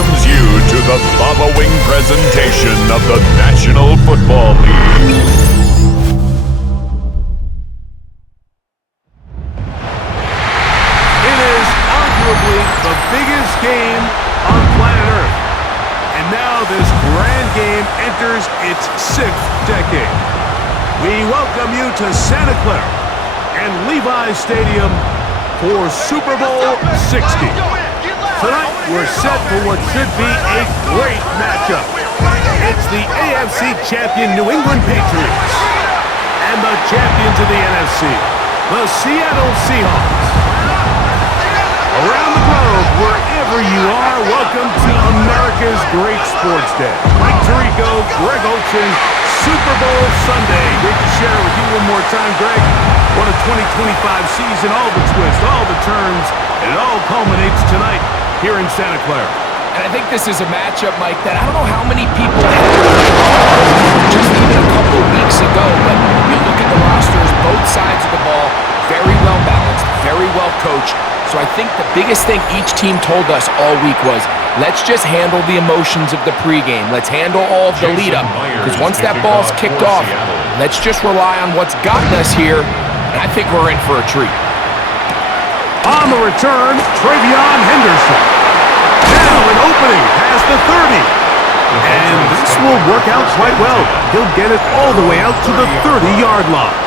welcomes you to the following presentation of the National Football League. It is arguably the biggest game on planet Earth. And now this grand game enters its 6th decade. We welcome you to Santa Clara and Levi's Stadium for Super Bowl 60. Tonight, we're set for what should be a great matchup. It's the AFC champion New England Patriots and the champions of the NFC, the Seattle Seahawks. Around the globe, wherever you are, welcome to America's Great Sports Day. Mike Tirico, Greg Olsen, Super Bowl Sunday. Great to share it with you one more time, Greg. What a 2025 season, all the twists, all the turns, and it all culminates tonight here in Santa Clara. And I think this is a matchup, Mike, that I don't know how many people had just even a couple weeks ago, but you look at the rosters, both sides of the ball, very well balanced, very well coached. So I think the biggest thing each team told us all week was, let's just handle the emotions of the pregame. Let's handle all of the lead-up. Because once that ball's kicked off, let's just rely on what's gotten us here. And I think we're in for a treat. On the return, Travion Henderson. Now an opening past the 30. And this will work out quite well. He'll get it all the way out to the 30-yard line.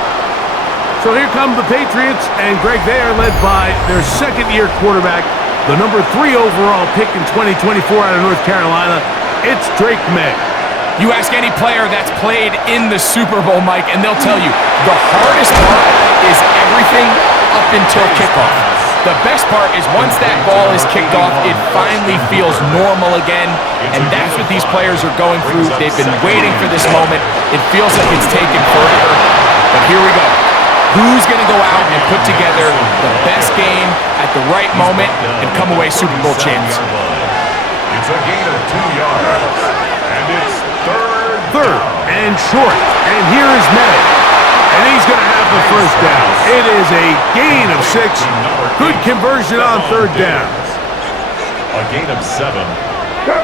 So here come the Patriots, and Greg, they are led by their second-year quarterback, the number 3 overall pick in 2024 out of North Carolina. It's Drake May. You ask any player that's played in the Super Bowl, Mike, and they'll tell you the hardest part is everything up until kickoff. The best part is once that ball is kicked off, it finally feels normal again, and that's what these players are going through. They've been waiting for this moment. It feels like it's taken forever, but here we go. Who's going to go out and put together the best game at the right moment and come away Super Bowl champs? It's a gain of 2 yards, and it's third and short, and here is May. And he's going to have the first down. It is a gain of 6. Good conversion on third down. A gain of 7.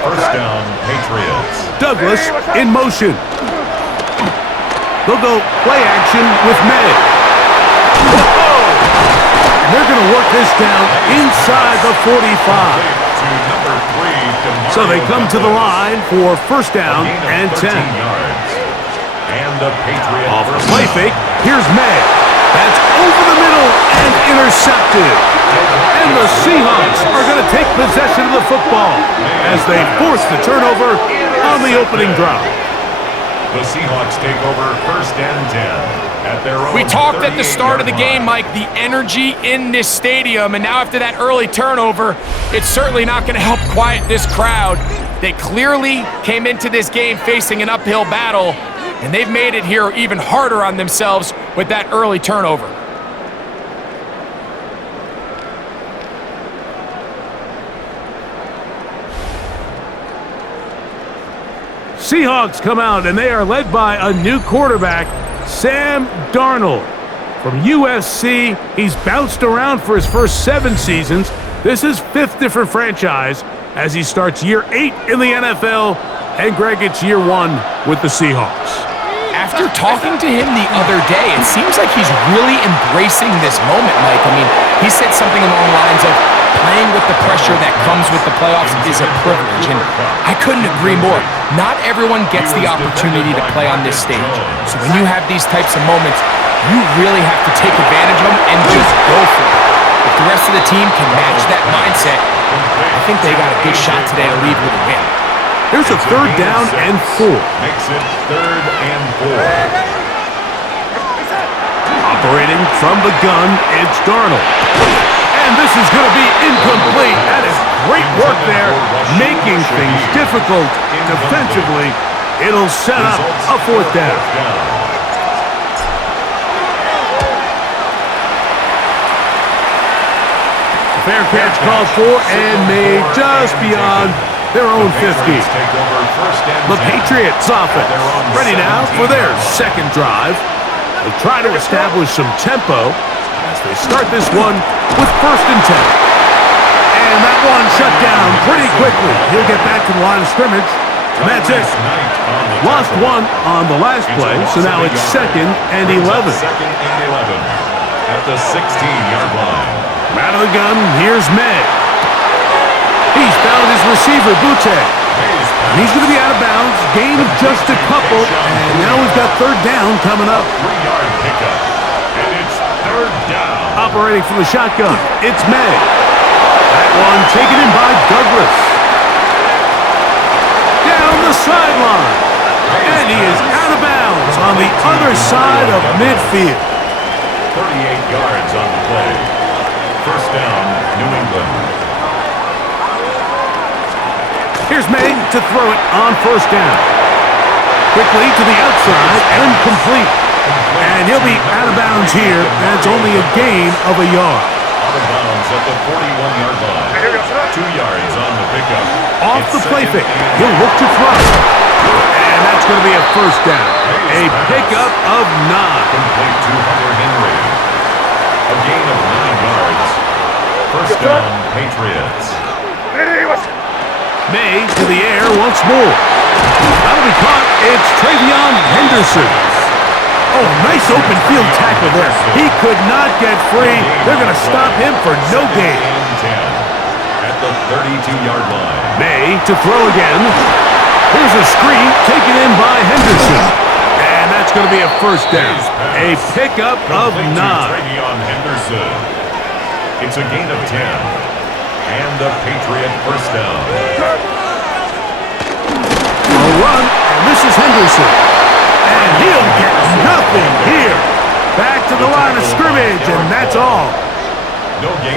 First down, Patriots. Douglas in motion. They'll go play action with May. And they're going to work this down inside the 45. So they come to the line for first down and 10. And the Patriots off the play fake, here's May. That's over the middle and intercepted. And the Seahawks are going to take possession of the football as they force the turnover on the opening drive. The Seahawks take over first and 10 at their own. We talked at the start of the game, Mike, the energy in this stadium, and now after that early turnover, it's certainly not going to help quiet this crowd. They clearly came into this game facing an uphill battle, and they've made it here even harder on themselves with that early turnover. Seahawks come out, and they are led by a new quarterback, Sam Darnold. From USC, he's bounced around for his first 7 seasons. This is 5th different franchise as he starts year 8 in the NFL, and Greg, it's year 1 with the Seahawks. After talking to him the other day, it seems like he's really embracing this moment, Mike. I mean, he said something along the lines of playing with the pressure that comes with the playoffs is a privilege, and I couldn't agree more. Not everyone gets the opportunity to play on this stage. So when you have these types of moments, you really have to take advantage of them and just go for it. If the rest of the team can match that mindset, I think they got a good shot today to leave with a win. Here's a third down and 4. Makes it 3rd and 4. Operating from the gun, it's Darnold. And this is going to be incomplete. That is great work there, making things difficult defensively. It'll set up a 4th down. Fair catch called for and made just beyond their own 50. The Patriots offense ready now for their second drive. They try to establish some tempo as they start this one with 1st and 10. And that one shut down pretty quickly. He'll get back to the line of scrimmage. And that's it. Lost one on the last play, so now it's 2nd and 11. Second and 11 at the 16-yard line. Out of the gun, here's May. He's found his receiver, Butte. And he's going to be out of bounds. Gain of just a couple. And now we've got 3rd down coming up. 3-yard pickup. And it's 3rd down. Operating from the shotgun, it's May. That one taken in by Douglas. Down the sideline. And he is out of bounds on the other side of midfield. 38 yards on the play. 1st down, New England. Here's May to throw it on 1st down. Quickly to the outside and complete. And he'll be out of bounds here, and it's only a gain of a yard. Out of bounds at the 41-yard line. 2 yards on the pickup. Off the play fake. He'll look to throw. And that's going to be a 1st down. A pickup of 9. Complete to Hunter Henry. A gain of 9 yards. 1st down, Patriots. May to the air once more. That'll be caught. It's Travion Henderson. Oh, nice open field tackle there. He could not get free. They're going to stop him for no gain. At the 32-yard line. May to throw again. Here's a screen taken in by Henderson. And that's going to be a 1st down. A pickup of 9. Travion Henderson. It's a gain of 10. And the Patriot 1st down. A run, and this is Henderson. And he'll get nothing here. Back to the line of scrimmage, and that's all.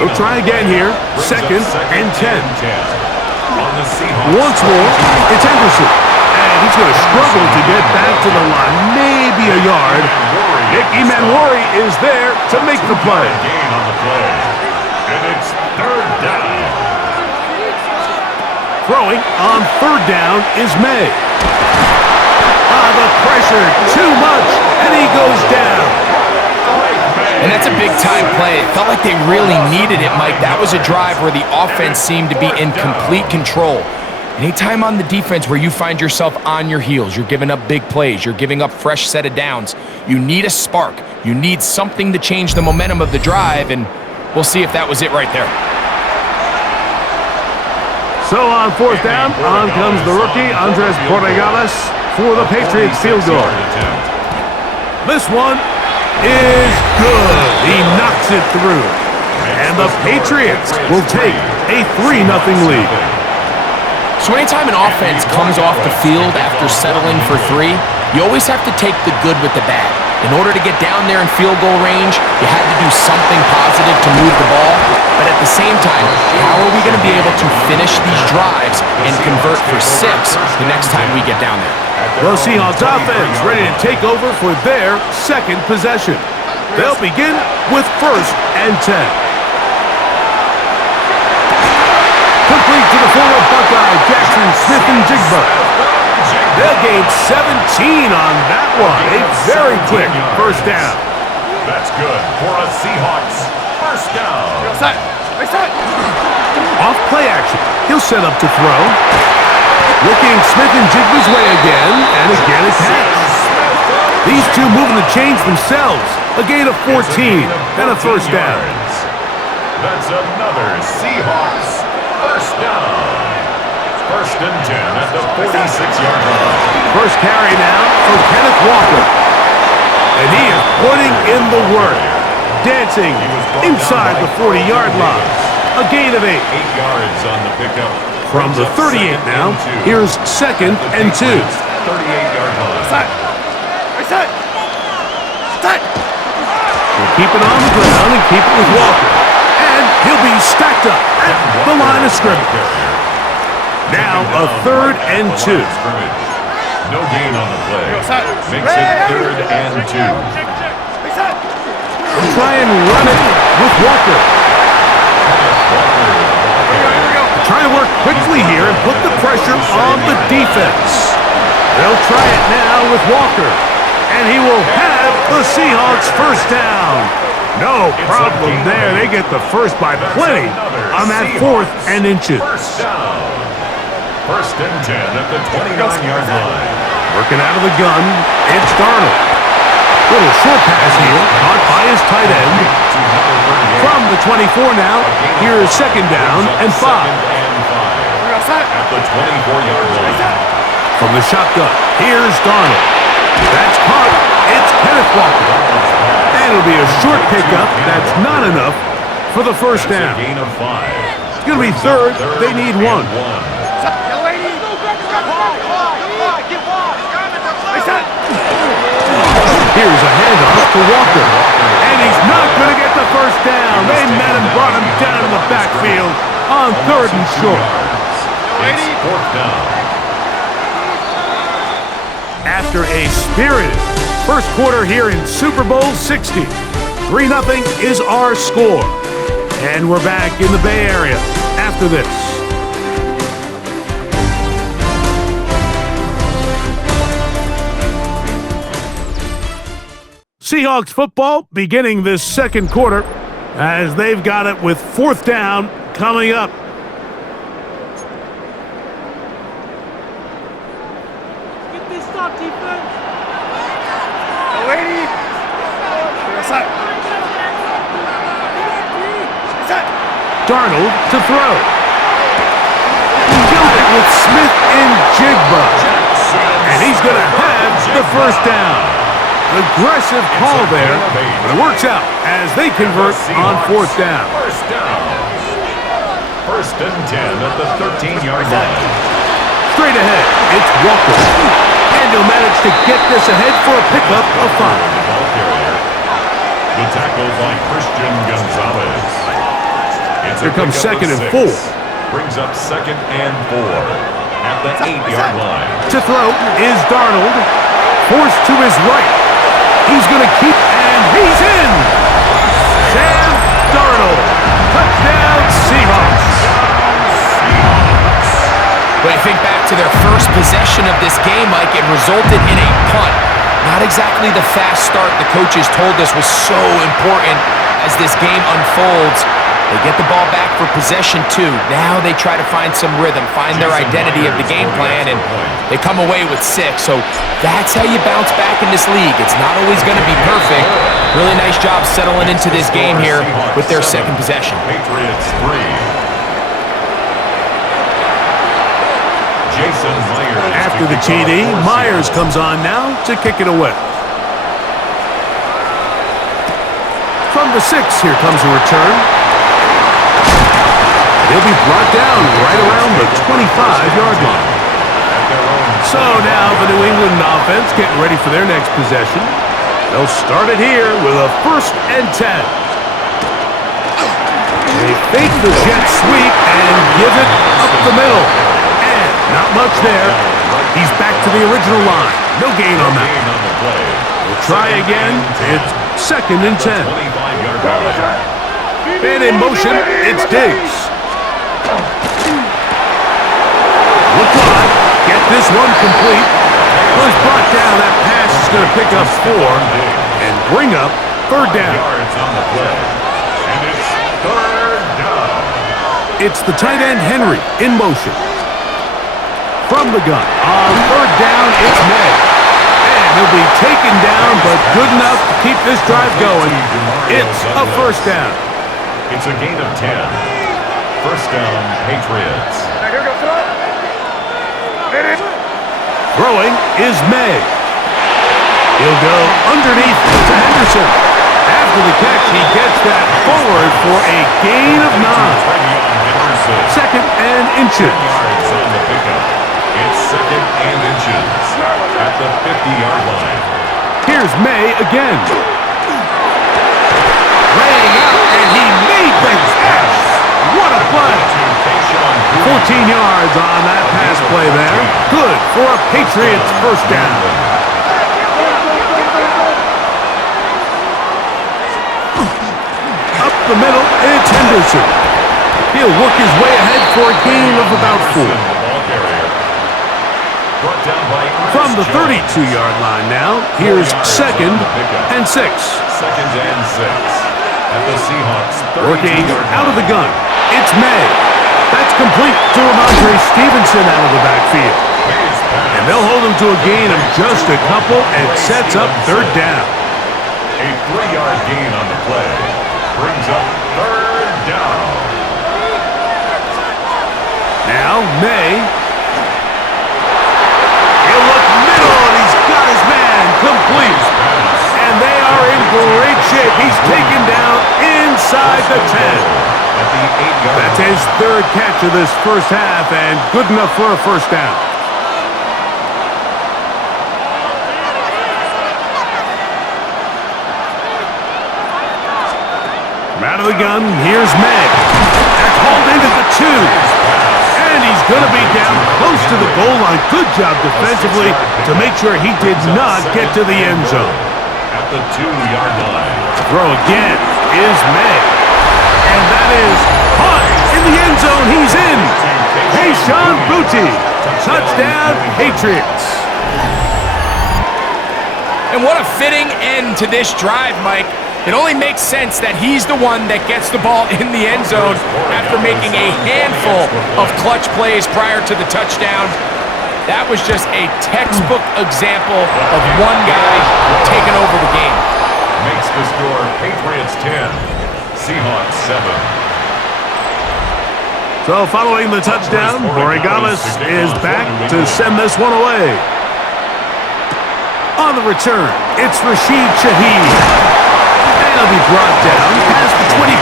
He'll try again here. 2nd and 10. Once more, it's Henderson. And he's going to struggle to get back to the line. Maybe a yard. Nicky Manwari is there to make the play. Gain on the play. And it's 3rd down. Throwing on 3rd down is May. The pressure, too much, and he goes down. And that's a big-time play. It felt like they really needed it, Mike. That was a drive where the offense seemed to be in complete control. Anytime on the defense where you find yourself on your heels, you're giving up big plays, you're giving up fresh set of downs, you need a spark. You need something to change the momentum of the drive, and we'll see if that was it right there. So on 4th down, on comes the rookie, Andres Borregales, for the Patriots field goal. This one is good. He knocks it through. And the Patriots will take a 3-0 lead. So anytime an offense comes off the field after settling for 3, you always have to take the good with the bad. In order to get down there in field goal range, you had to do something positive to move the ball. But at the same time, how are we going to be able to finish these drives and convert for 6 the next time we get down there? The Seahawks offense ready to take over for their 2nd possession. They'll begin with 1st and 10. Complete to the former Buckeye, Jackson Smith-Njigba. They'll gain 17 on that one. A very quick 1st down. That's good for a Seahawks 1st down. Off play action. He'll set up to throw. Looking Smith-Njigba's way again, and again a pass. These two moving the chains themselves. A gain of 14 and a 1st down. That's another Seahawks 1st down. 1st and 10 at the 46-yard line. First carry now for Kenneth Walker. And he is putting in the work. Dancing inside the 40-yard line. A gain of 8. 8 yards on the pickup. From the 38 now, here's 2nd and 2. 38-yard line. We'll keep it on the ground and keep it with Walker. And he'll be stacked up at the line of scrimmage. Now a 3rd and 2. No gain on the play. Makes it 3rd and 2. We'll try and run it with Walker. Trying to work quickly here and put the pressure on the defense. They'll try it now with Walker. And he will have the Seahawks 1st down. No problem there. They get the first by plenty on that 4th and inches. First down. First and 10 at the 29-yard line. Working out of the gun, it's Darnold. Little short pass here, caught by his tight end. From the 24 now, here's 2nd down and 5. At the 24-yard line. From the shotgun, here's Darnold. That's caught. It's Kenneth Walker. And it'll be a short pickup. That's not enough for the first down. Gain of 5. It's going to be 3rd. They need 1. Here's a handoff to Walker. And he's not going to get the first down. They met him, brought him down in the backfield on 3rd and short. It's 4th down. After a spirited first quarter here in Super Bowl 60, 3-0 is our score. And we're back in the Bay Area after this. Seahawks football beginning this second quarter as they've got it with 4th down coming up. Get this stop, defense. Darnold to throw. Got it with Smith and Jigba. And he's going to have the first down. Aggressive call there, but it works out as they convert on 4th down. First down. First and 10 at the 13-yard line. Straight ahead, it's Walker. And he'll manage to get this ahead for a pickup of 5. Ball carrier. The tackle by Christian Gonzalez. Here comes 2nd and 4. Brings up 2nd and 4 at the 8-yard line. To throw is Darnold. Forced to his right. He's going to keep, and he's in! Sam Darnold. Touchdown, Seahawks. When I think back to their first possession of this game, Mike, it resulted in a punt. Not exactly the fast start the coaches told us was so important as this game unfolds. They get the ball back for possession 2. Now they try to find some rhythm, find their identity of the game plan, and they come away with 6. So that's how you bounce back in this league. It's not always going to be perfect. Really nice job settling into this game here with their 2nd possession. Patriots 3. Jason Myers. After the TD, Myers comes on now to kick it away. From the 6, here comes a return. He'll be brought down right around the 25-yard line. So now the New England offense getting ready for their next possession. They'll start it here with a 1st and 10. They fake the jet sweep and give it up the middle. And not much there. He's back to the original line. No gain on that. We'll try again. It's 2nd and 10. And in motion, it's Diggs. Look on. Get this one complete. Was brought down. That pass is going to pick up 4 and bring up 3rd down. And it's 3rd down. It's the tight end Henry in motion. From the gun. On 3rd down, it's May. And he'll be taken down, but good enough to keep this drive going. It's a 1st down. It's a gain of 10. First down, Patriots. Throwing is May. He'll go underneath to Henderson. After the catch, he gets that forward for a gain of 9. 2nd and inches. Yards on the pickup. It's 2nd and inches at the 50-yard line. Here's May again. Laying out, and he made things pass. What a play. 14 yards on that pass play there. Good for a Patriots 1st down. Up the middle, it's Henderson. He'll work his way ahead for a gain of about 4. From the 32-yard line now, here's 2nd and 6. 2nd and 6. at the Seahawks 32-yard Working line. out of the gun. It's May. That's complete to Ramondre Stevenson out of the backfield. His pass. And they'll hold him to a gain of just a couple and sets up third down. A 3-yard gain on the play. Brings up third down. Now, May. He'll look middle, and he's got his man complete. And they are in great shape. He's taken down inside the 10. At the 8-yard That's line. his third catch of this first half, and good enough for a first down. From out of the gun, here's May. That's hauled into the 2. And he's going to be down close to the goal line. Good job defensively to make sure he did not get to the end zone. At the 2-yard line. Throw again is May. And that is caught in the end zone. He's in. Sean Booty. Touchdown, Patriots. And what a fitting end to this drive, Mike. It only makes sense that he's the one that gets the ball in the end zone after making a handful of clutch plays prior to the touchdown. That was just a textbook example of one guy taking over the game. Makes the score Patriots 10, Seahawks 7. So following the touchdown, Borregales is back to send this one away. On the return, it's Rashid Shaheed. And he'll be brought down past the 25.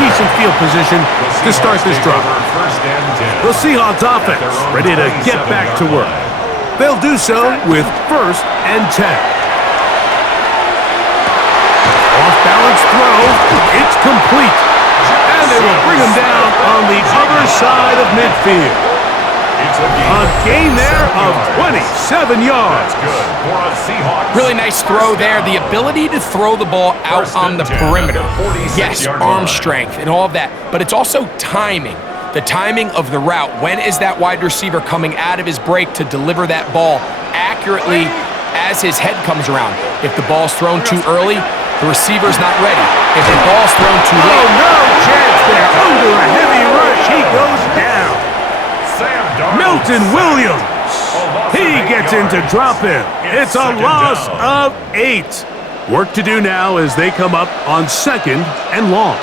Decent field position to start this drive. The Seahawks offense ready to get back to work. They'll do so with 1st and 10. Off-balance throw. It's complete. And they will bring him down on the other side of midfield. A gain there of 27 yards. That's good for a Seahawks. Really nice throw there. The ability to throw the ball out on the perimeter. Yes, arm strength and all of that. But it's also timing. The timing of the route. When is that wide receiver coming out of his break to deliver that ball accurately as his head comes around? If the ball's thrown too early, the receiver's not ready. If the ball's thrown too Oh, late, no chance there. Under a heavy rush, he goes down. Milton Williams. He gets into drop-in. It's a loss of 8. Work to do now as they come up on 2nd and long.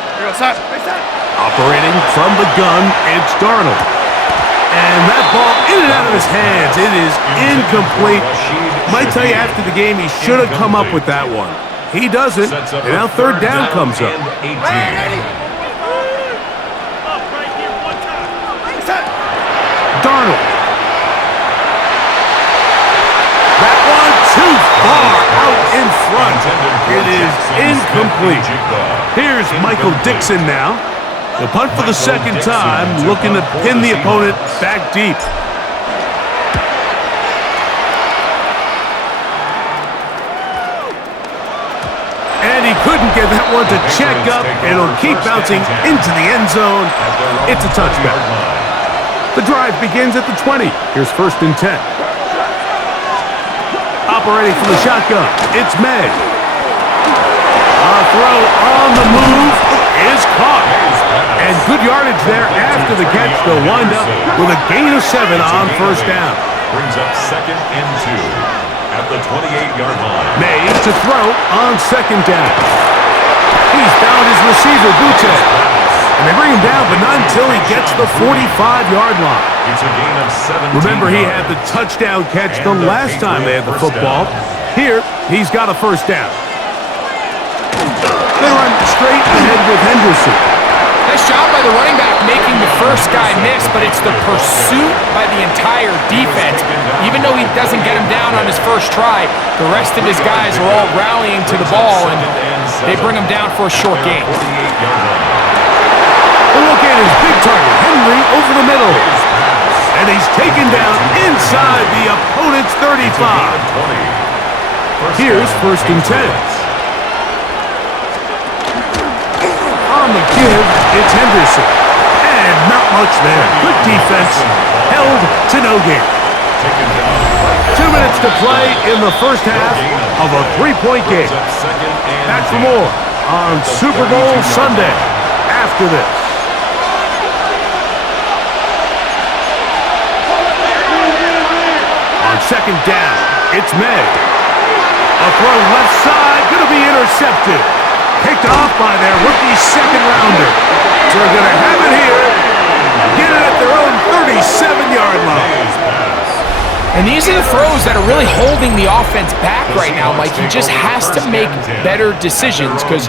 Operating from the gun, it's Darnold. And that ball in and out of his hands. It is incomplete. Might tell you after the game he should have come up with that one. He doesn't. And now third down comes up. Darnold. That one too far out in front. It is incomplete. Here's Michael Dixon now. The punt for the second time, looking to pin the opponent back deep. And he couldn't get that one to check up. It'll keep bouncing into the end zone. It's a touchback. The drive begins at the 20. Here's 1st and 10. Operating from the shotgun, it's May. A throw on the move is caught. And good yardage there after the catch. They'll wind up with a gain of 7 on 1st down. Brings up 2nd and 2 at the 28-yard line. May to throw on 2nd down. He's found his receiver, Butte. And they bring him down, but not until he gets the 45-yard line. It's a gain of 17. Remember, he had the touchdown catch the last time they had the football. Here, he's got a 1st down. They run straight ahead with Henderson. nice job by the running back making the first guy miss, but it's the pursuit by the entire defense. Even though he doesn't get him down on his first try, the rest of his guys are all rallying to the ball, and they bring him down for a short gain. Look at his big target, Henry, over the middle. And he's taken down inside the opponent's 35. Here's 1st and 10. On the give, it's Henderson. And not much there. Good defense, held to no gain. 2 minutes to play in the first half of a 3-point game. Back for more on Super Bowl Sunday. After this. On second down, it's May. A throw left side, going to be intercepted. Picked off by their rookie second-rounder. So they're going to have it here. Get it at their own 37-yard line. And these are the throws that are really holding the offense back right now, Mike. He just has to make better decisions because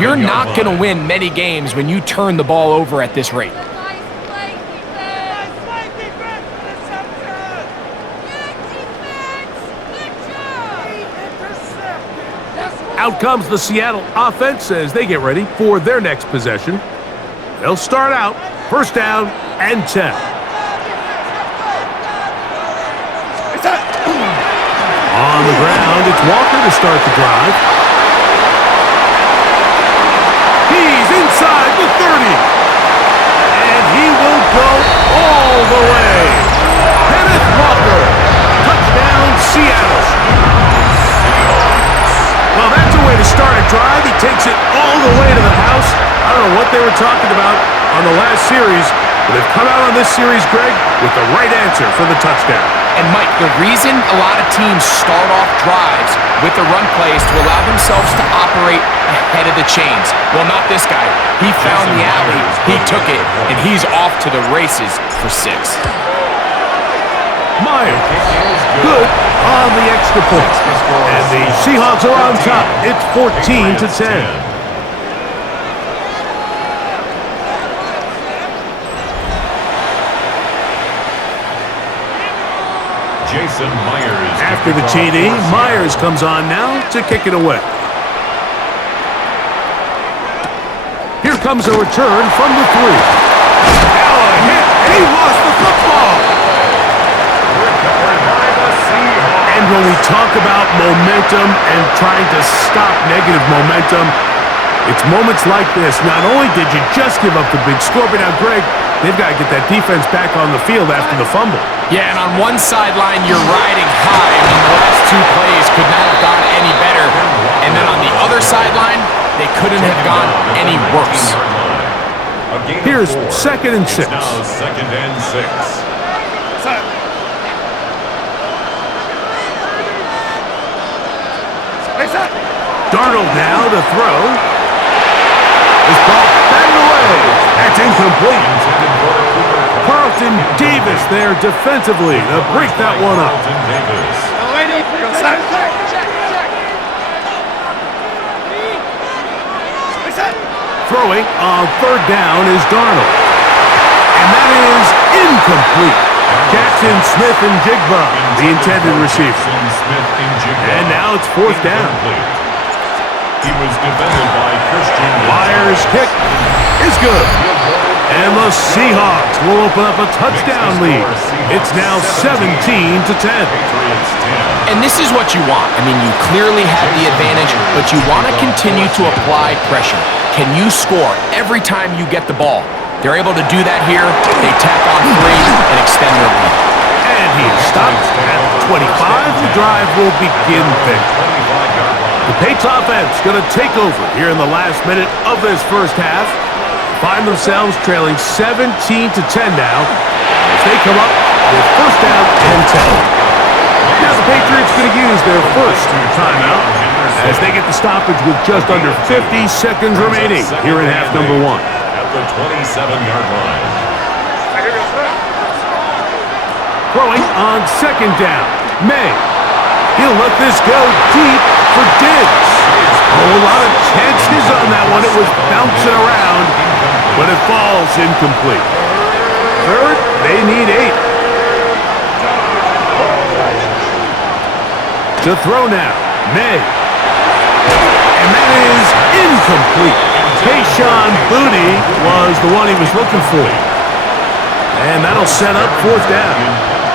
you're not going to win many games when you turn the ball over at this rate. Out comes the Seattle offense as they get ready for their next possession. They'll start out first down and 10. On the ground, it's Walker to start the drive. He's inside the 30. And he will go all the way. Kenneth Walker. Touchdown, Seattle. Well, that's a way to start a drive. He takes it all the way to the house. I don't know what they were talking about on the last series, but they've come out on this series, Greg, with the right answer for the touchdown. And, Mike, the reason a lot of teams start off drives with the run play is to allow themselves to operate ahead of the chains. Well, not this guy. He found the alley, he took it, and he's off to the races for 6. Myers, good on the extra point. And the Seahawks are on top. It's 14-10. Jason Myers. After the TD, Myers comes on now to kick it away. Here comes a return from the 3. Now a hit, and he lost the football. And when we talk about momentum and trying to stop negative momentum, it's moments like this. Not only did you just give up the big score, but now, Greg, they've got to get that defense back on the field after the fumble. Yeah, and on one sideline, you're riding high. I mean, the last 2 plays could not have gone any better. And then on the other sideline, they couldn't have gone any worse. Here's 2nd and 6. Now 2nd and 6. Darnold now to throw. This ball batted away. That's incomplete. Carlton Davis there defensively to break that one up. Throwing on 3rd down is Darnold. And that is incomplete. Jackson Smith and Jigba, the intended receiver. And now it's 4th down. He was defended by Christian. Myers' kick is good. And the Seahawks will open up a touchdown lead. It's now 17-10. And this is what you want. I mean, you clearly have the advantage, but you want to continue to apply pressure. Can you score every time you get the ball? They're able to do that here. They tack on 3 and extend their lead. And he is stopped at 25. The drive will begin there. The Patriots offense going to take over here in the last minute of this first half. Find themselves trailing 17-10 now as they come up with first down and 10. Now the Patriots going to use their first timeout as they get the stoppage with just under 50 seconds remaining here in half number 1. At the 27-yard line. Throwing on 2nd down. May. He'll let this go deep for Diggs. Oh, a lot of chances on that one. It was bouncing around, but it falls incomplete. 3rd, they need 8. To throw now, May. And that is incomplete. Tayshaun Boutte was the one he was looking for. And that'll set up 4th down.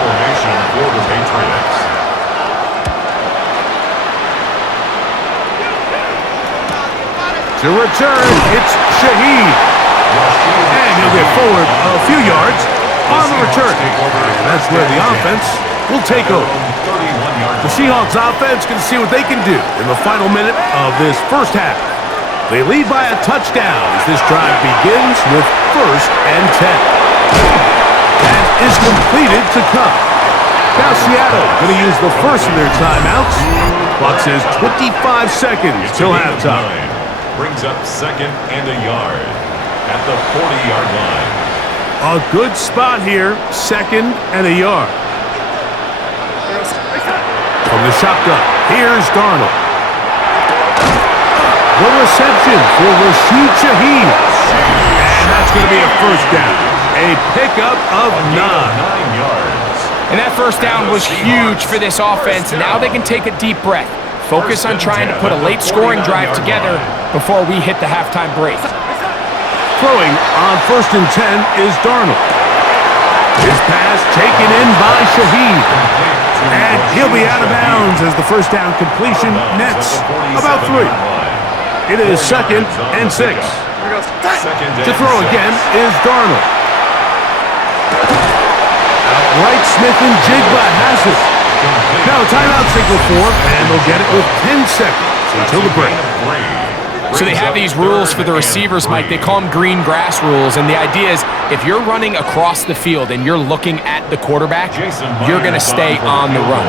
Formation for the Patriots. To return, it's Shaheed. And he'll get forward a few yards on the return. And that's where the offense will take over. The Seahawks offense can see what they can do in the final minute of this first half. They lead by a touchdown as this drive begins with 1st and 10. That is completed to Cup. Now Seattle going to use the first of their timeouts. Clock says 25 seconds till halftime. Brings up 2nd and a yard at the 40-yard line. A good spot here, 2nd and a yard. From the shotgun, here's Darnold. The reception for Rashid Shaheed. And that's going to be a first down. A pickup of 9 yards. And that first down was huge for this offense. Now they can take a deep breath. Focus on trying to put a late scoring drive together before we hit the halftime break. Throwing on 1st and 10 is Darnold. His pass taken in by Shaheed. And he'll be out of bounds as the first down completion nets about 3. It is 2nd and 6. To throw again is Darnold. Outright Smith and Jigba has it. Now a timeout signal for him, and they'll get it with 10 seconds until the break. So they have these rules for the receivers, Mike. They call them green grass rules, and the idea is if you're running across the field and you're looking at the quarterback, you're going to stay on the run.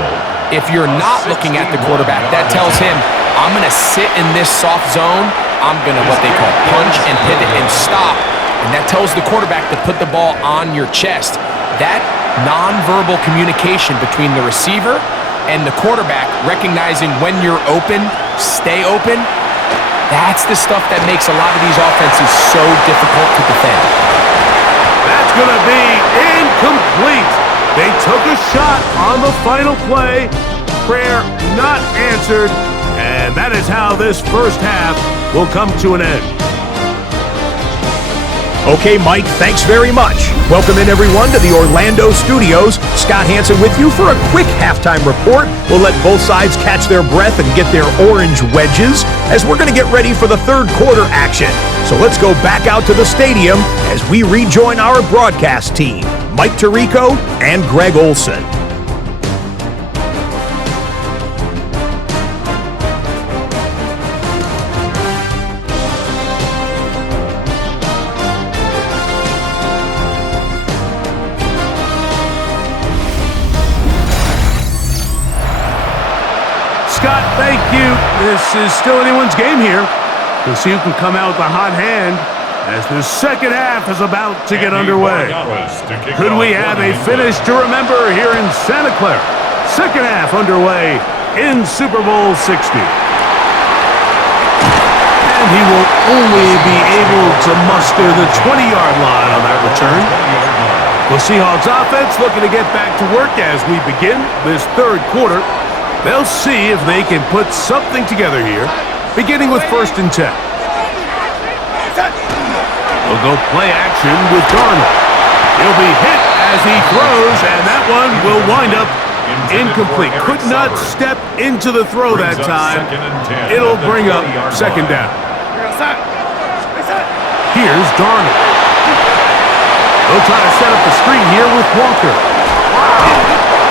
If you're not looking at the quarterback, that tells him, I'm going to sit in this soft zone. I'm going to what they call punch and pivot and stop, and that tells the quarterback to put the ball on your chest. That nonverbal communication between the receiver and the quarterback, recognizing when you're open, stay open, that's the stuff that makes a lot of these offenses so difficult to defend. That's going to be incomplete. They took a shot on the final play. Prayer not answered. And that is how this first half will come to an end. Okay, Mike, thanks very much. Welcome in, everyone, to the Orlando studios. Scott Hansen with you for a quick halftime report. We'll let both sides catch their breath and get their orange wedges as we're going to get ready for the third quarter action. So let's go back out to the stadium as we rejoin our broadcast team, Mike Tirico and Greg Olson. Scott, thank you. This is still anyone's game here. We'll see who can come out with a hot hand as the second half is about to get underway. Could we have a finish to remember here in Santa Clara? Second half underway in Super Bowl 60. And he will only be able to muster the 20-yard line on that return. The Seahawks offense looking to get back to work as we begin this third quarter. They'll see if they can put something together here, beginning with 1st and 10. They'll go play action with Darnold. He'll be hit as he throws, and that one will wind up incomplete. Could not step into the throw that time. It'll bring up 2nd down. Here's Darnold. They'll try to set up the screen here with Walker.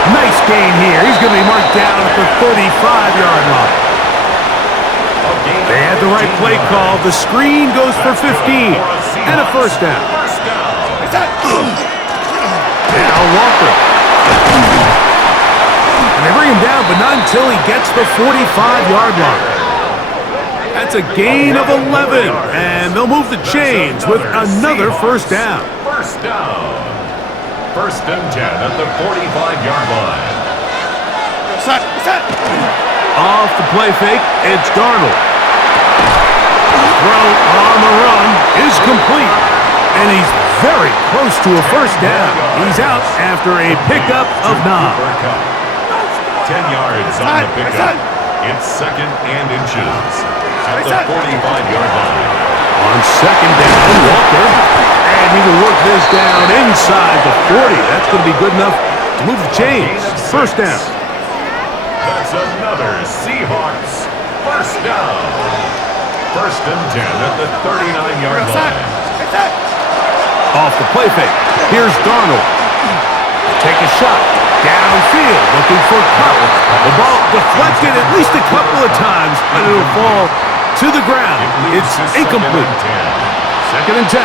Nice gain here. He's going to be marked down at the 35-yard line. They had the right play call. The screen goes for 15 and a first down. Now Walker. And they bring him down, but not until he gets the 45-yard line. That's a gain of 11, and they'll move the chains with another first down. First down. 1st and 10 at the 45-yard line. Off the play fake, it's Darnold. Throw on the run is complete, and he's very close to a first down. He's out after a pickup of 9. 10 yards on the pickup. It's 2nd and inches at the 45-yard line. On 2nd down, Walker. And he will work this down inside the 40. That's going to be good enough to move the chains. First down. That's another Seahawks first down. 1st and 10 at the 39-yard line. Off the play fake. Here's Darnold. Take a shot. Downfield. Looking for Cup. The ball deflected at least a couple of times, but it'll fall to the ground. It's incomplete. Second and 10.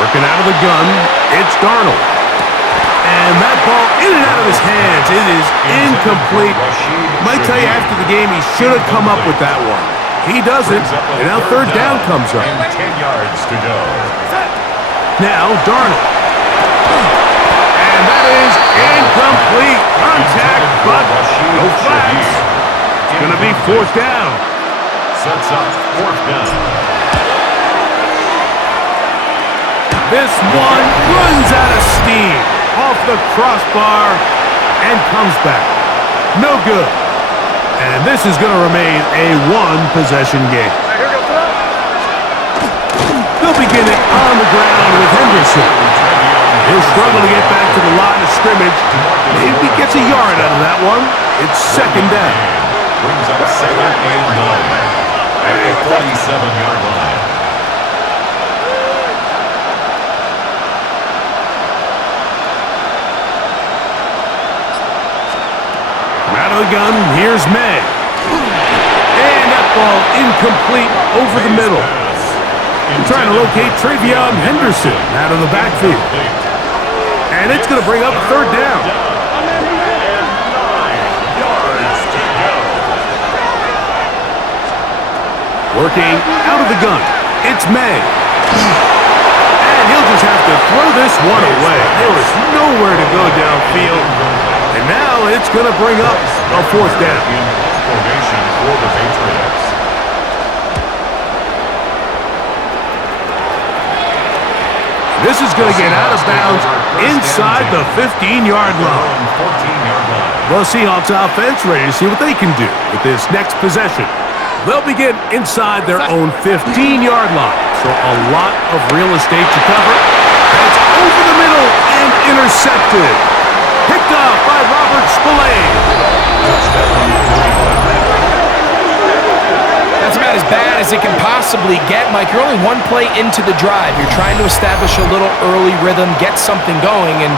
Working out of the gun, it's Darnold. And that ball in and out of his hands. It is incomplete. Might tell you after the game he should have come up with that one. He doesn't, and now third down comes up. 10 yards to go. Now Darnold. And that is incomplete. Contact, but no flags. It's going to be fourth down. Sets up fourth down. This one runs out of steam off the crossbar and comes back. No good. And this is going to remain a one-possession game. They'll begin it on the ground with Henderson. He'll struggle to get back to the line of scrimmage. Maybe he gets a yard out of that one. It's second down. Brings up 7 and 9 at the 47-yard line. Out of the gun, here's May. And that ball incomplete over the middle. Trying to locate Travion Henderson out of the backfield. And it's going to bring up third down. Working out of the gun, it's May. And he'll just have to throw this one away. There was nowhere to go downfield. And now it's going to bring up a fourth down. Formation for the Patriots. This is going to get out of bounds inside the 15-yard line. 14-yard line. The Seahawks offense ready to see what they can do with this next possession. They'll begin inside their own 15-yard line. So a lot of real estate to cover. And it's over the middle and intercepted. Picked off by Robert Spillane. That's about as bad as it can possibly get, Mike. You're only one play into the drive. You're trying to establish a little early rhythm, get something going, and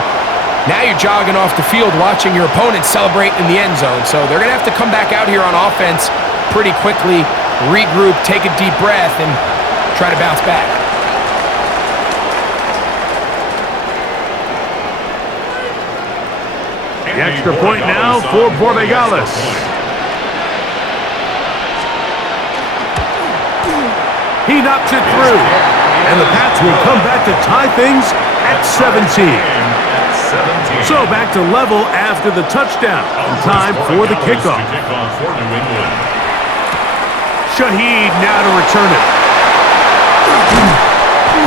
now you're jogging off the field watching your opponent celebrate in the end zone. So they're going to have to come back out here on offense pretty quickly, regroup, take a deep breath, and try to bounce back. The extra point now for Borregales. He knocks it through, and the Pats will come back to tie things at 17. So back to level after the touchdown, and time for the kickoff. Shaheed now to return it.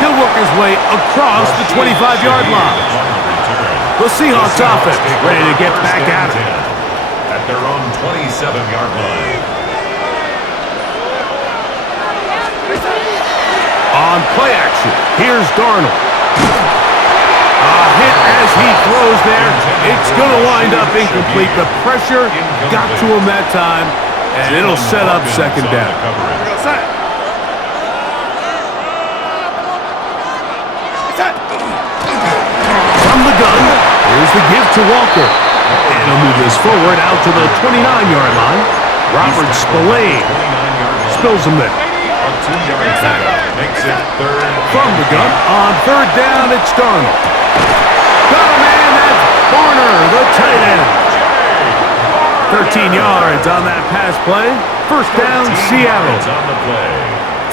He'll work his way across the 25-yard line. The Seahawks offense ready to get back at it. At their own 27-yard line. On play action, here's Darnold. A hit as he throws there. It's going to wind up incomplete. The pressure got to him that time, and it'll set up second down. From the gun, here's the give to Walker. And he'll move this forward out to the 29-yard line. Robert Spillane spills him there. A 2-yard pickup makes it third. From the gun, on third down, it's Darnold. Got a man, that's Barner, the tight end. 13 yards on that pass play. First down, Seattle. On the play.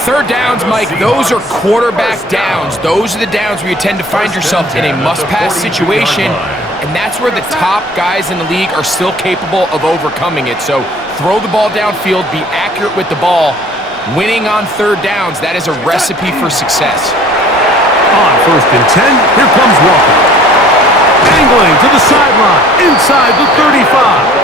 Third downs, Mike, those are quarterback downs. Those are the downs where you tend to find yourself in a must-pass situation, and that's where the top guys in the league are still capable of overcoming it. So throw the ball downfield, be accurate with the ball. Winning on third downs, that is a recipe for success. On first and 10, here comes Walker. Angling to the sideline, inside the 35.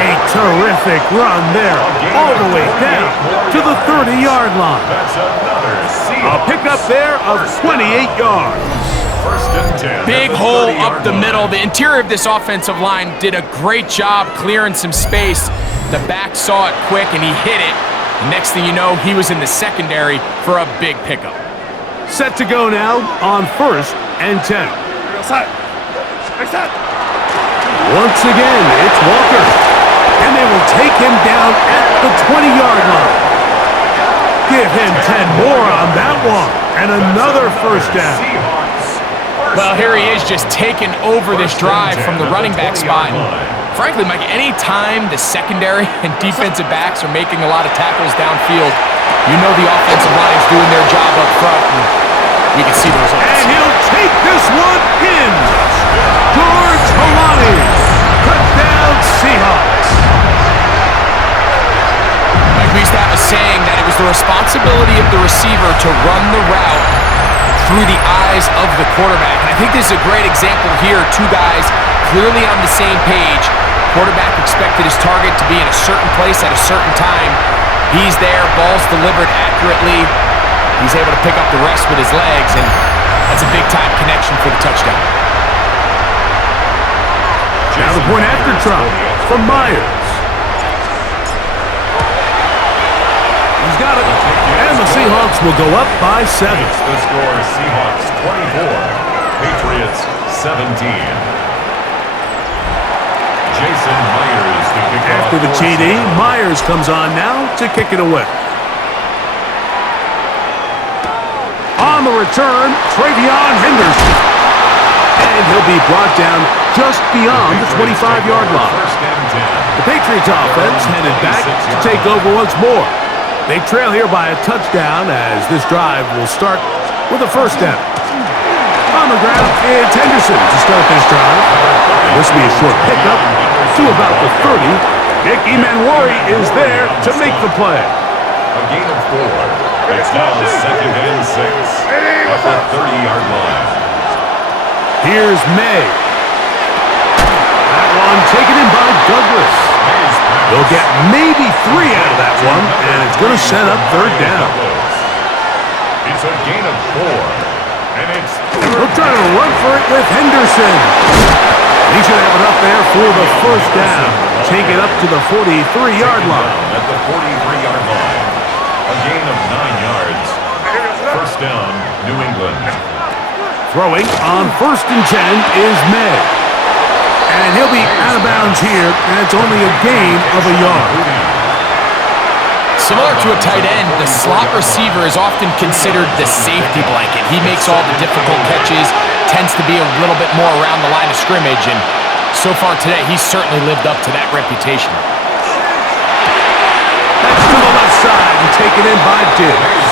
A terrific run there, all the way down to the 30-yard line. That's another A pickup there of 28 yards. First and 10. Big hole up the middle. The interior of this offensive line did a great job clearing some space. The back saw it quick, and he hit it. The next thing you know, he was in the secondary for a big pickup. Set to go now on first and 10. Once again, it's Walker. And they will take him down at the 20-yard line. Give him 10 more on that one. And another first down. Well, here he is just taking over this drive from the running back spot. Frankly, Mike, any time the secondary and defensive backs are making a lot of tackles downfield, you know the offensive line's doing their job up front, and we can see the results. And he'll take this one in. George Holani. Touchdown, Seahawks. Mike, we used to have a saying that it was the responsibility of the receiver to run the route through the eyes of the quarterback. And I think this is a great example here. Two guys clearly on the same page. Quarterback expected his target to be in a certain place at a certain time. He's there, ball's delivered accurately. He's able to pick up the rest with his legs, and that's a big-time connection for the touchdown. Now the point after try from Myers. He's got it. And the Seahawks will go up by 7. The score, Seahawks 24, Patriots 17. Jason Myers to kick off. After the TD, Myers comes on now to kick it away. On the return, Travion Henderson. And he'll be brought down just beyond the 25-yard line. The Patriots offense headed back to take over once more. They trail here by a touchdown as this drive will start with a first down. On the ground, it's Henderson to start this drive. This will be a short pickup to about the 30. Nick Emanwari is there to make the play. A gain of 4. It's now 2nd and 6 at the 30-yard line. Here's May. That one taken in by Douglas. They'll get maybe 3 out of that one, and it's going to set up third down. It's a gain of 4, and it's... They'll try to run for it with Henderson. He should have it up there for the first down. Take it up to the 43-yard line. At the 43-yard line. A gain of 9 yards. First down, New England. Throwing on 1st and 10 is May. And he'll be out of bounds here, and it's only a gain of a yard. Similar to a tight end, the slot receiver is often considered the safety blanket. He makes all the difficult catches, tends to be a little bit more around the line of scrimmage, and so far today, he's certainly lived up to that reputation. That's to the left side and taken in by Diggs.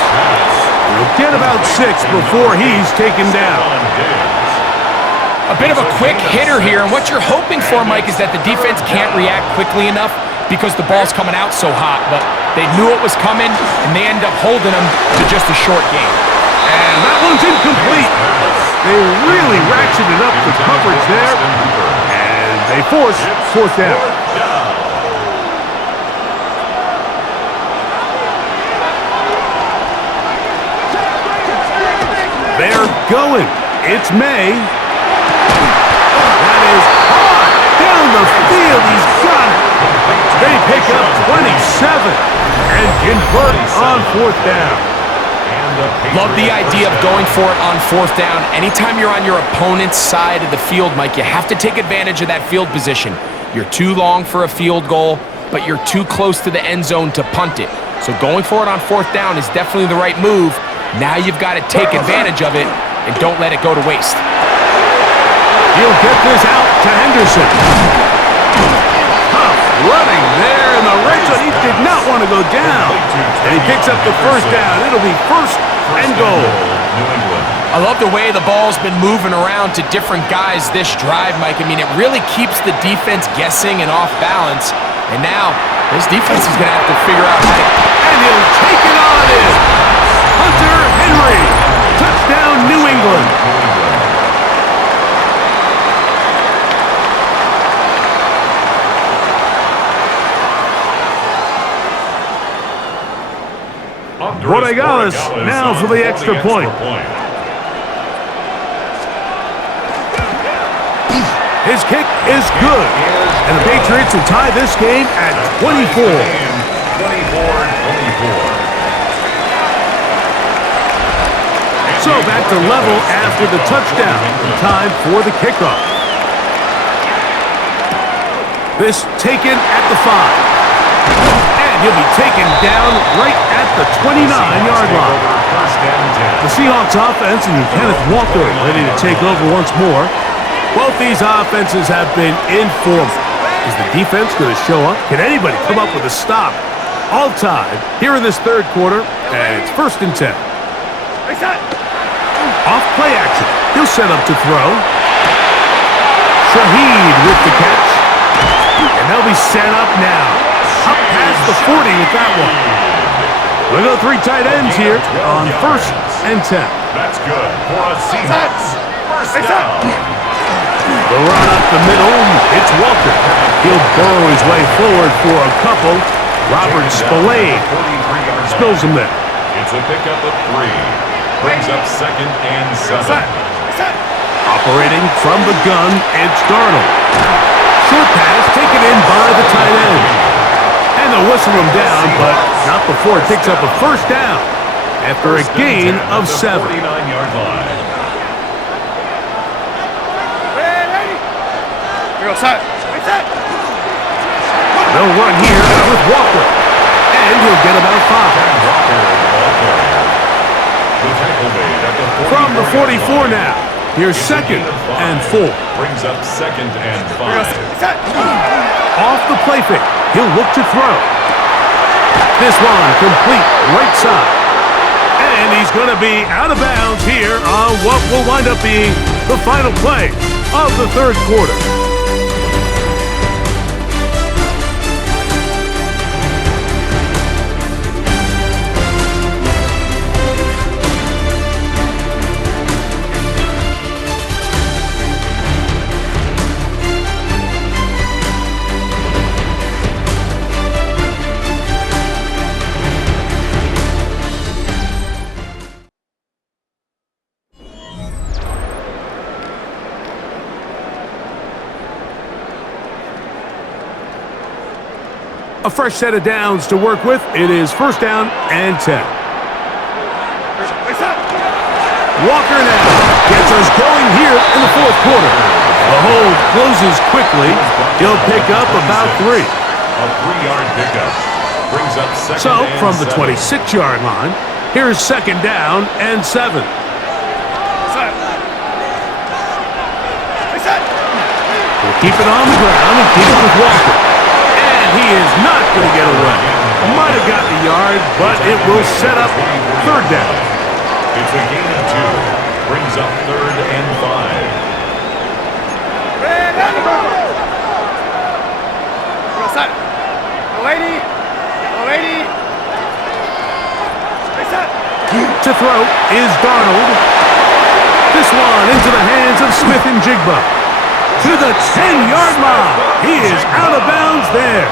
He'll get about 6 before he's taken down. A bit of a quick hitter here, and what you're hoping for, Mike, is that the defense can't react quickly enough because the ball's coming out so hot, but they knew it was coming, and they end up holding them to just a short gain. And that one's incomplete. They really ratcheted up the coverage there, and they force 4th down. They're going. It's May. That is hard down the field. He's got it. They pick up 27 and convert on 4th down. Love the idea of going for it on 4th down. Anytime you're on your opponent's side of the field, Mike, you have to take advantage of that field position. You're too long for a field goal, but you're too close to the end zone to punt it. So going for it on 4th down is definitely the right move. Now you've got to take advantage of it and don't let it go to waste. He'll get this out to Henderson. Tough running there in the red zone. He did not want to go down. And he picks up the first down. It'll be 1st and goal. I love the way the ball's been moving around to different guys this drive, Mike. I mean, it really keeps the defense guessing and off balance. And now, this defense is going to have to figure out how to... And he'll take it on in. Hunter Henry. Touchdown, New England. Borregales now for the extra point. His kick is good. And the Patriots will tie this game at 24. 24-24. So back to level after the touchdown. Time for the kickoff. This taken at the 5. And he'll be taken down right at the 29-yard line. First and 10. The Seahawks offense and Kenneth Walker ready to take over once more. Both these offenses have been informal. Is the defense going to show up? Can anybody come up with a stop? All tied here in this third quarter, and it's first and 10. Off play action. He'll set up to throw. Shaheed with the catch. And they'll be set up now. Up past the 40 with that one. We'll go 3 tight ends here on first and 10. That's good for a Seahawks. First down. The run up the middle. It's Walker. He'll burrow his way forward for a couple. Robert Spillane spills him there. It's a pickup of 3. Brings up second and 7. Operating from the gun, it's Darnold. Short pass taken in by the tight end. And they'll whistle him down, but not before it picks up a first down after a gain of 7. 49-yard line. They'll run here with Walker. And he'll get about 5. From the 44 now. Here's second and 4. Brings up second and 5. Off the play fake. He'll look to throw. This one complete right side. And he's going to be out of bounds here on what will wind up being the final play of the third quarter. A fresh set of downs to work with. It is first down and 10. Walker now gets us going here in the fourth quarter. The hold closes quickly. He'll pick up about 3. A 3-yard pickup. Brings up second So and from the 7. 26-yard line, here's second down and 7. We'll keep it on the ground and keep it with Walker. He is not going to get away. Might have got the yard, but it will set up third down. It's a gain of 2. Brings up third and 5. To throw is Darnold. This one into the hands of Smith and Jigba. To the 10-yard line. He is out of bounds there.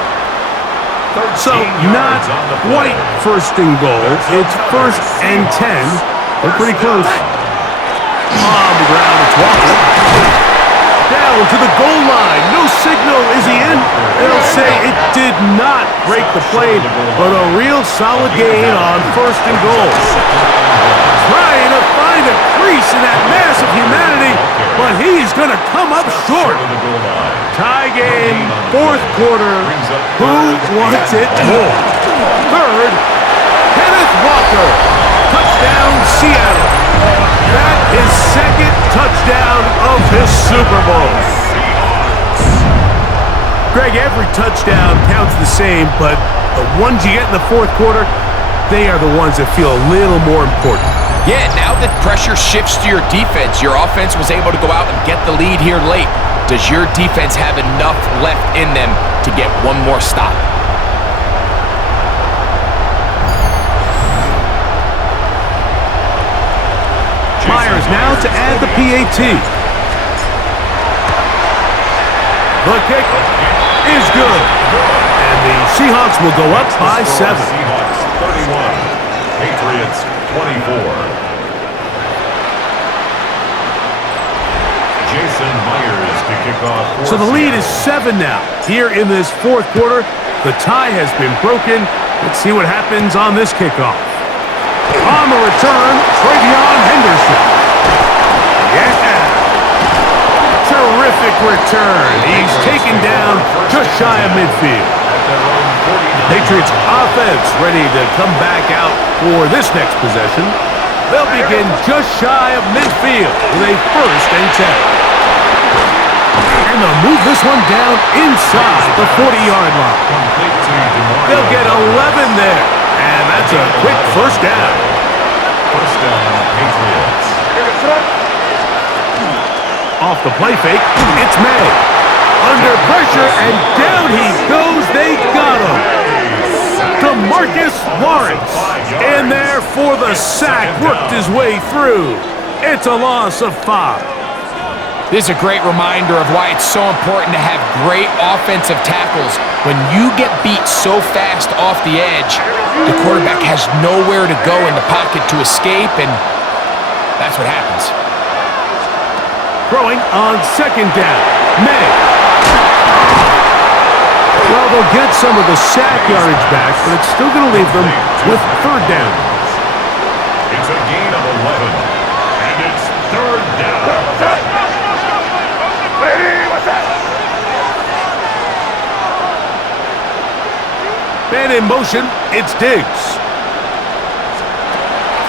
So not quite first and goal. It's first and 10. They're pretty close. On the ground, it's Walker. Down to the goal line. No signal. Is he in? They'll say it did not break the play, but a real solid gain on first and goal. Trying to find a crease in that mass of humanity, but he's going to come up short. Tie game, fourth quarter. Who wants it more? Third, Kenneth Walker. Touchdown, Seattle. That is second touchdown of his Super Bowl. Greg, every touchdown counts the same, but the ones you get in the fourth quarter, they are the ones that feel a little more important. Yeah, now that pressure shifts to your defense, your offense was able to go out and get the lead here late. Does your defense have enough left in them to get one more stop? Myers now to add the PAT. The kick is good. And the Seahawks will go up by 7. Seahawks 31. Patriots 24. Jason Myers to kick off. So the lead is 7 now. Here in this fourth quarter, the tie has been broken. Let's see what happens on this kickoff. On the return, Travion Henderson. Yeah. Terrific return. He's taken down just shy of midfield. Patriots offense ready to come back out for this next possession. They'll begin just shy of midfield with a 1st and 10. And they'll move this one down inside the 40-yard line. They'll get 11 there. And that's a quick 1st down. 1st down, Patriots. Off the play fake, it's May. Under pressure, and down he goes. They got him. DeMarcus Lawrence in there for the sack. Worked his way through. It's a loss of 5. This is a great reminder of why it's so important to have great offensive tackles. When you get beat so fast off the edge, the quarterback has nowhere to go in the pocket to escape, and that's what happens. Throwing on 2nd down. May. Well, they'll get some of the sack yardage back, but it's still going to leave them with 3rd down. It's a gain of 11, and it's 3rd down. Man in motion, it's Diggs.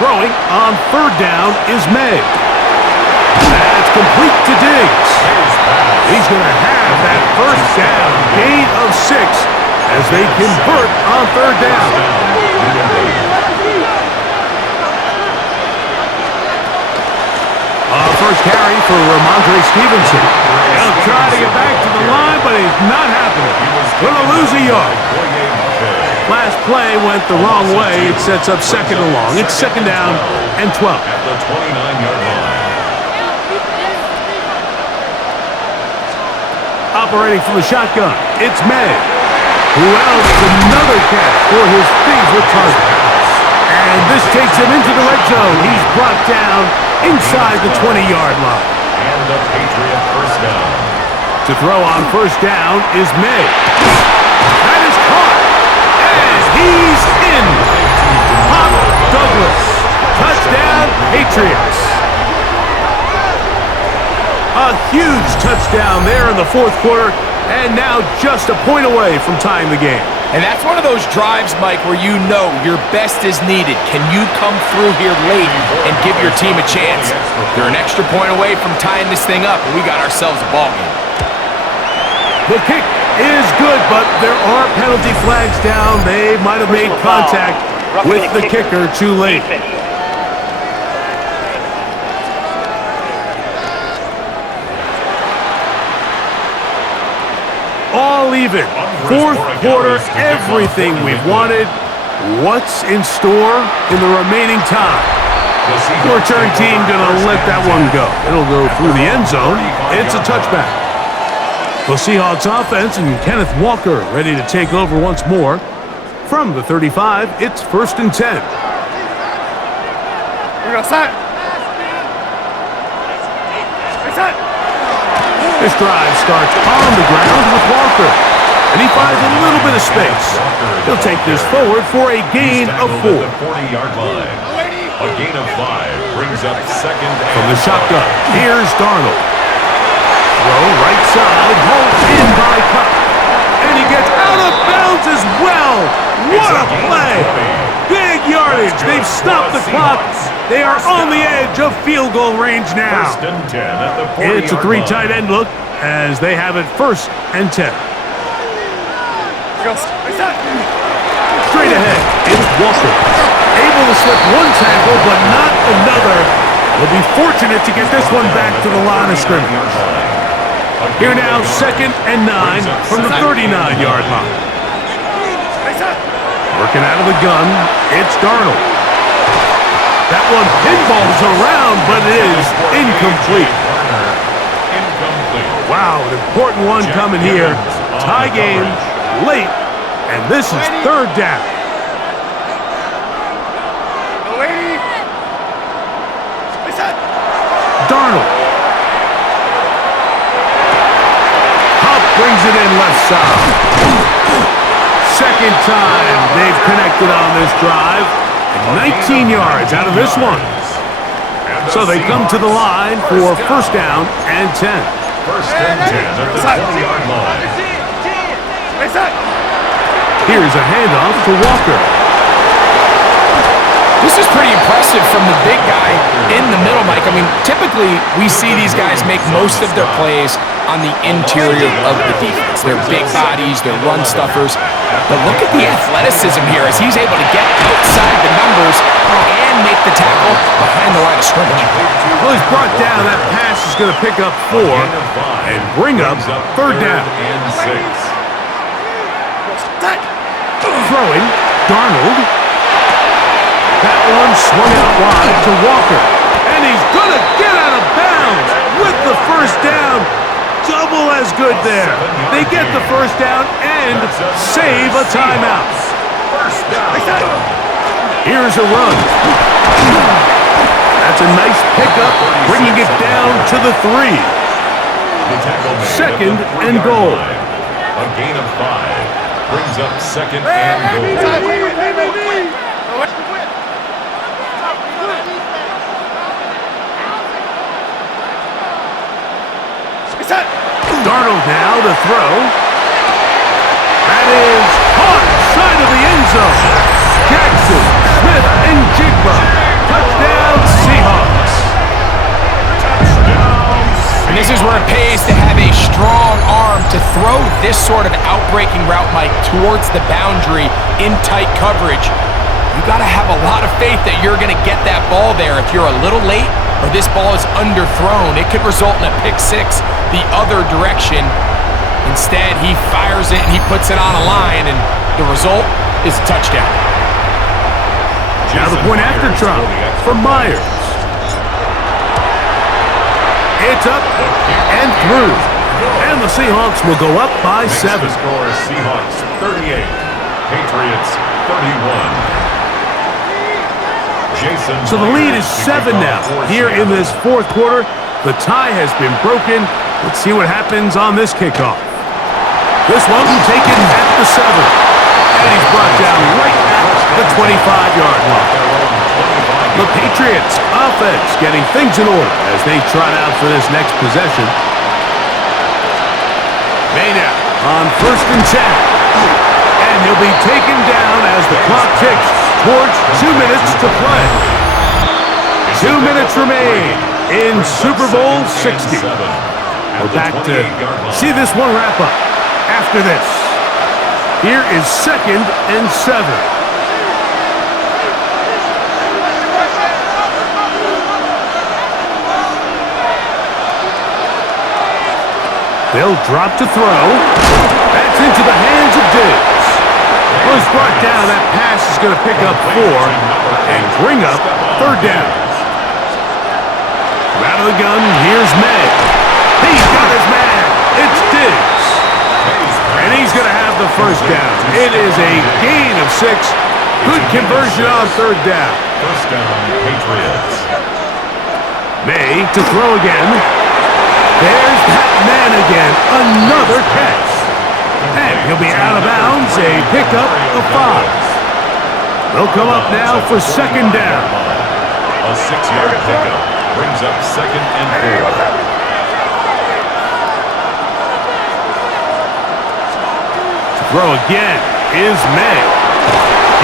Throwing on 3rd down is May. That's complete to Diggs. He's going to have that 1st down, gain of 6, as they convert on 3rd down. First carry for Ramondre Stevenson. He'll try to get back to the line, but it's not happening. Going to lose a yard. Last play went the wrong way. It sets up 2nd and long. It's 2nd down and 12. At the 29-yard line. Operating from the shotgun, it's May. Who else? Another catch for his favorite target. And this takes him into the red zone. He's brought down inside the 20-yard line. And the Patriot 1st down. To throw on 1st down is May. That is caught. And he's in. Pop Douglas. Touchdown, Patriots. A huge touchdown there in the 4th quarter, and now just a point away from tying the game. And that's one of those drives, Mike, where you know your best is needed. Can you come through here late and give your team a chance? They're an extra point away from tying this thing up, and we got ourselves a ball game. The kick is good, but there are penalty flags down. They might have made contact with the kicker too late. All even. 4th quarter, everything we've wanted. What's in store in the remaining time? The return team gonna let that one go. It'll go through the end zone. It's a touchback. The Seahawks offense and Kenneth Walker ready to take over once more. From the 35, it's 1st and 10. We're gonna set. This drive starts on the ground with Walker, and he finds a little bit of space. He'll take this forward for a gain of 4. The 40-yard line. A gain of 5 brings up 2nd and From the shotgun, here's Darnold. Throw right side, hauled in by Cup, and he gets out of bounds as well. What a play! Big yardage. They've stopped the clock. They are on the edge of field goal range now. 1st and 10 at the 40-yard line. It's a 3 tight end look as they have it 1st and 10. Straight ahead, it's Walker. Able to slip one tackle, but not another. Will be fortunate to get this one back to the line of scrimmage. Here now, 2nd and 9 from the 39-yard line. Working out of the gun, it's Darnold. That one pinballs around, but it is incomplete. Wow, an important one coming here. Tie game, late, and this is 3rd down. Darnold. Huff brings it in left side. 2nd time they've connected on this drive. 19 yards out of this one. So they come to the line for 1st down and 10. First and 10 at the 20-yard line. Here's a handoff to Walker. This is pretty impressive from the big guy in the middle, Mike. I mean, typically we see these guys make most of their plays on the interior of the defense. They're big bodies, they're run stuffers. But look at the athleticism here as he's able to get outside the numbers and make the tackle behind the line of scrimmage. Well, he's brought down. That pass is going to pick up 4 and bring up third down. And 6. Throwing, Darnold. That one swung out wide to Walker. And he's going to get out of bounds with the first down. Double as good there. They get the first down and save a timeout. First down. Here's a run. That's a nice pickup, bringing it down to the 3. Second and goal. A gain of 5. Brings up second and goal. Darnold now to throw. That is caught side of the end zone. Jackson, Smith, and Jigba. Touchdown, Seahawks. And this is where it pays to have a strong arm to throw this sort of outbreaking route, Mike, towards the boundary in tight coverage. You got to have a lot of faith that you're going to get that ball there. If you're a little late or this ball is underthrown, it could result in a pick 6 the other direction. Instead, he fires it and he puts it on a line, and the result is a touchdown. Now the point after drop for Myers. It's up and through. And the Seahawks will go up by 7. The score is Seahawks 38, Patriots 31. So the lead is 7 now. Here in this fourth quarter, the tie has been broken. Let's see what happens on this kickoff. This one taken at the 7. And he's brought down right at the 25-yard line. The Patriots offense getting things in order as they trot out for this next possession. Maynard on first and 10. And he'll be taken down as the clock ticks towards 2 minutes to play. 2 minutes remain in Super Bowl 60. We're back to see this one wrap up after this. Here is second and 7. They'll drop to throw. That's into the hands of Diggs. Was brought down. That pass is going to pick up 4 and bring up third down. Out of the gun, here's May. He's got his man. It's Diggs. And he's going to have the first down. It is a gain of 6. Good conversion on third down. First down, Patriots. May to throw again. There's that man again. Another catch. And he'll be out of bounds. A pickup of 5. They'll come up now for second down. A 6-yard pickup brings up second and 4. Throw again is May.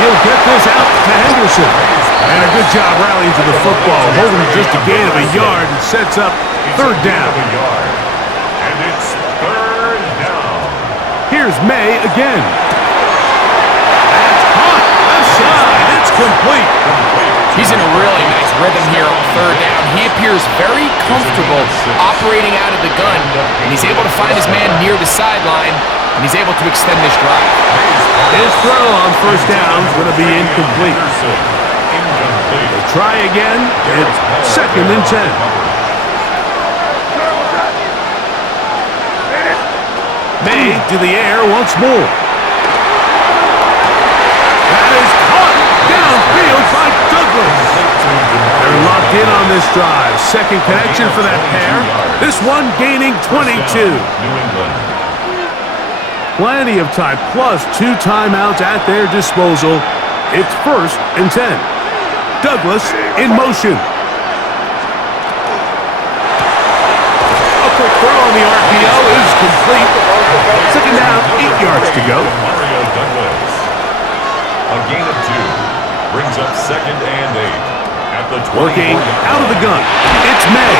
He'll get this out to Henderson. And a good job rallying to the football, holding just a gain of a yard and sets up third down. And it's third down. Here's May again. That's caught. Left side. It's complete. He's in a really nice rhythm here on third down. He appears very comfortable operating out of the gun, and he's able to find his man near the sideline, and he's able to extend this drive. His throw on first down is going to be incomplete. They'll try again. It's second and 10. May to the air once more. That is caught downfield by Douglas. They're locked in on this drive. Second connection for that pair. This one gaining 22. Plenty of time, plus 2 timeouts at their disposal. It's first and 10. Douglas in motion. quick throw on the RPO is complete. Second down, 8 yards to go. Mario Douglas. A gain of 2 brings up second and 8 at the 20. Working out of the gun. It's May.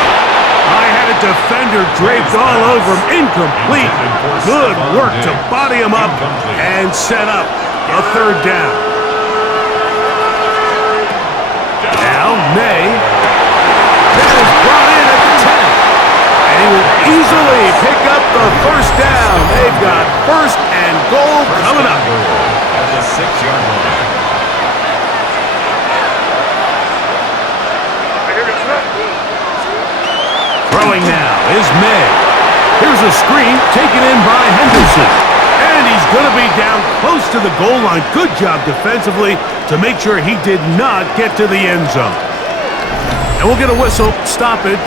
I had a defender draped all over him. Incomplete. Good work to body him up and set up a third down. Now May. That is brought in at the 10. And he will easily pick up the first down. They've got first and goal coming up. At the 6-yard line. Throwing now is May. Here's a screen taken in by Henderson. And he's going to be down close to the goal line. Good job defensively to make sure he did not get to the end zone. And we'll get a whistle, stoppage,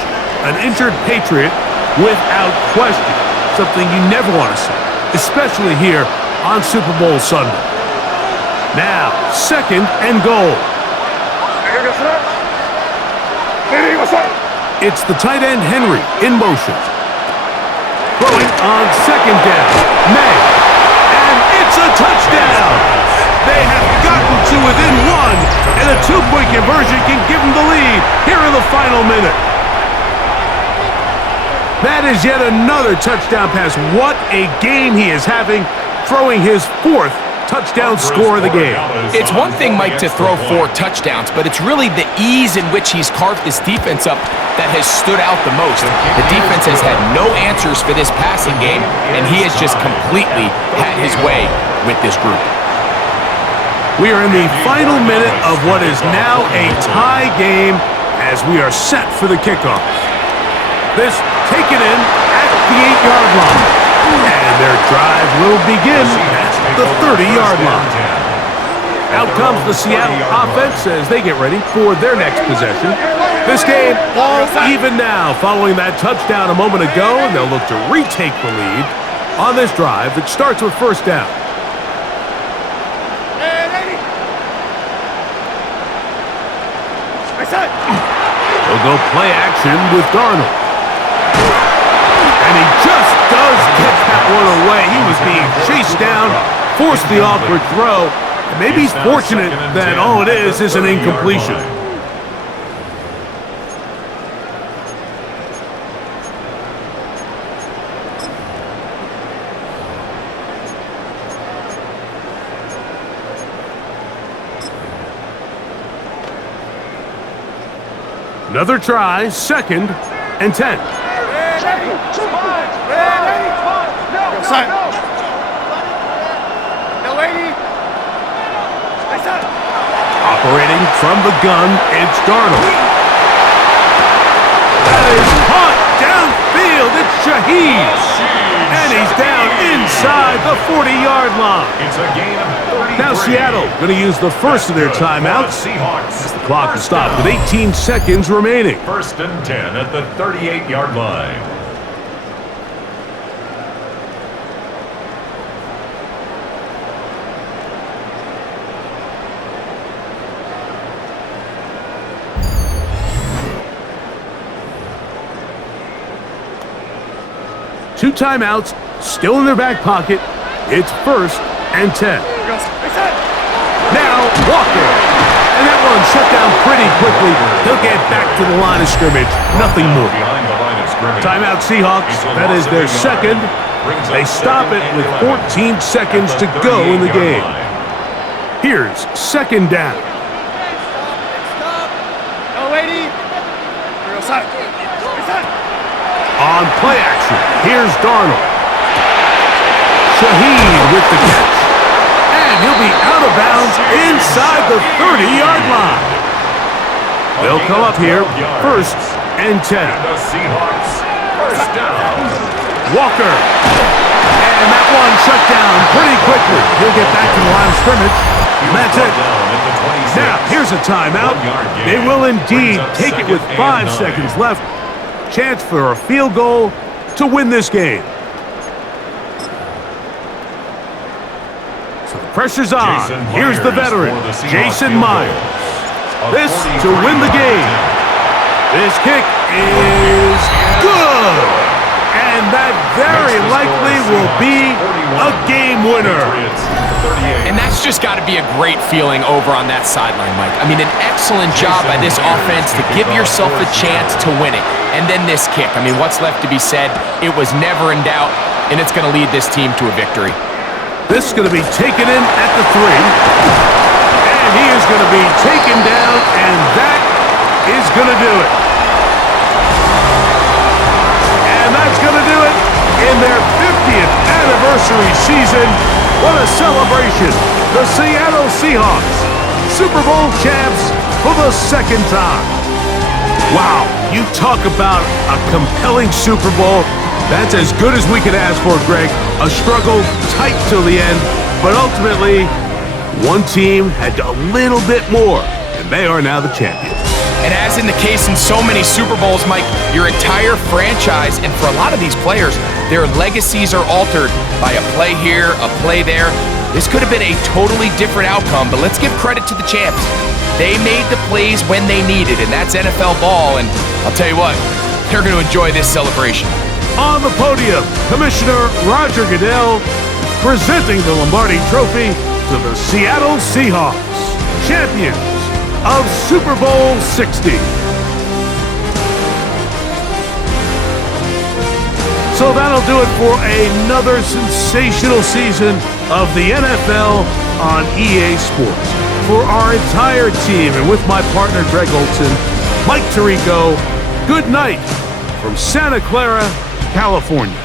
an injured Patriot without question. Something you never want to see, especially here on Super Bowl Sunday. Now, second and goal. It's the tight end Henry in motion. Throwing on second down. May. And it's a touchdown. They have gotten to within 1, and a 2-point conversion can give them the lead here in the final minute. That is yet another touchdown pass. What a game he is having, throwing his 4th touchdown score of the game. It's one thing, Mike, to throw 4 touchdowns, but it's really the ease in which he's carved this defense up that has stood out the most. The defense has had no answers for this passing game, and he has just completely had his way with this group. We are in the final minute of what is now a tie game as we are set for the kickoff. This taken in at the 8-yard line. And their drive will begin at the 30-yard line. Out comes the Seattle offense as they get ready for their next possession. This game all even now following that touchdown a moment ago, and they'll look to retake the lead on this drive that starts with first down. They'll go play action with Darnold. And he just does get that one away. He was being chased down, forced the awkward throw. And maybe he's fortunate that all it is an incompletion. Another try, second and 10. Operating from the gun, it's Darnold. That is caught downfield. It's Shaheed. And he's down inside the 40-yard line. It's a gain of 33. Now Seattle going to use the first of their timeouts. Seahawks. The clock is stopped with 18 seconds remaining. First and 10 at the 38-yard line. Two timeouts still in their back pocket. It's first and 10. Now Walker. And that one shut down pretty quickly. He'll get back to the line of scrimmage. Nothing more. Timeout Seahawks. That is their second. They stop it with 14 seconds to go in the game. Here's second down. On play action, here's Darnold. Shaheed with the catch. And he'll be out of bounds inside the 30-yard line. They'll come up here first and 10. The Seahawks first down. Walker. And that one shut down pretty quickly. He'll get back to the line of scrimmage. And that's it. Now, here's a timeout. They will indeed take it with 5 seconds left. Chance for a field goal to win this game. So the pressure's on. Here's the veteran, Jason Myers. This to win the game. This kick is good. And that very likely will be a game winner. And that's just got to be a great feeling over on that sideline, Mike. I mean, an excellent job by this offense to give yourself a chance to win it. And then this kick. I mean, what's left to be said? It was never in doubt, and it's going to lead this team to a victory. This is going to be taken in at the 3. And he is going to be taken down, and that is going to do it. And that's going to do it in their 50th anniversary season. What a celebration. The Seattle Seahawks, Super Bowl champs for the second time. Wow, you talk about a compelling Super Bowl. That's as good as we could ask for, Greg. A struggle tight till the end, but ultimately, one team had a little bit more, and they are now the champions. And as in the case in so many Super Bowls, Mike, your entire franchise, and for a lot of these players, their legacies are altered by a play here, a play there. This could have been a totally different outcome, but let's give credit to the champs. They made the plays when they needed, and that's NFL ball, and I'll tell you what, they're going to enjoy this celebration. On the podium, Commissioner Roger Goodell presenting the Lombardi Trophy to the Seattle Seahawks, champions of Super Bowl 60. So that'll do it for another sensational season of the NFL on EA Sports. For our entire team and with my partner Greg Olson, Mike Tirico, good night from Santa Clara, California.